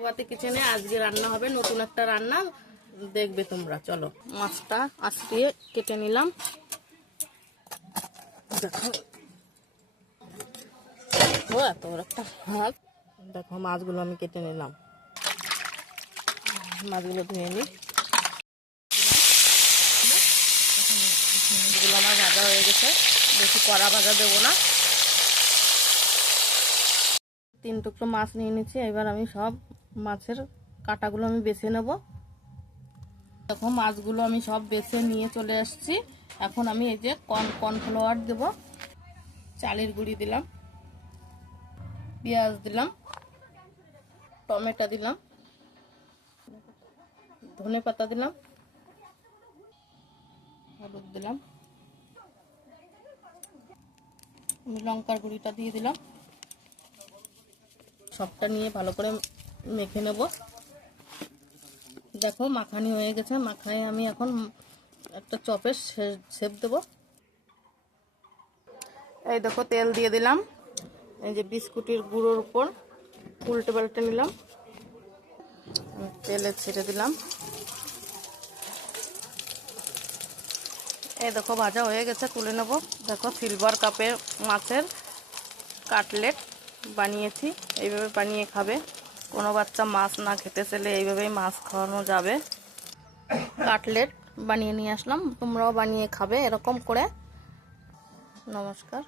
প্রভাতী কিচেনে আজকে রান্না হবে, নতুন একটা রান্না দেখবে তোমরা। চলো, মাছটা আস্তিয়ে কেটে নিলাম। দেখো এত বড় একটা হাত। দেখো মাছগুলো আমি কেটে নিলাম। মাছগুলো ধুয়ে নিই। এগুলো আমার ভাজা হয়ে গেছে, বেশি কড়া ভাজা দেবো না। 3 টুকরো মাছ নিয়ে নিচ্ছি। এবার আমি সব মাছের কাঁটাগুলো আমি বেছে নেব। দেখো মাছগুলো আমি সব বেছে নিয়ে চলে আসছি। এখন আমি এই যে কর্নফ্লাওয়ার দেব, চালের গুঁড়ি দিলাম, পেঁয়াজ দিলাম, টমেটো দিলাম, ধনে পাতা দিলাম, হলুদ দিলাম, লঙ্কার গুঁড়িটা দিয়ে দিলাম। সবটা নিয়ে ভালো করে মেখে নেব। দেখো মাখানি হয়ে গেছে। মাখায় আমি এখন একটা চপের শেপ দেব। এই দেখো তেল দিয়ে দিলাম। এই যে বিস্কুটের গুঁড়োর উপর উল্টে পাল্টে নিলাম, তেলে ছেড়ে দিলাম। এই দেখো ভাজা হয়ে গেছে, তুলে নেব। দেখো সিলভার কাপের মাছের কাটলেট বানিয়েছি। এইভাবে বানিয়ে খাবে। কোনো বাচ্চা মাছ না খেতে চাইলে এইভাবেই মাছ খাওয়ানো যাবে। কাটলেট বানিয়ে নিয়ে আসলাম, তোমরাও বানিয়ে খাবে এরকম করে। নমস্কার।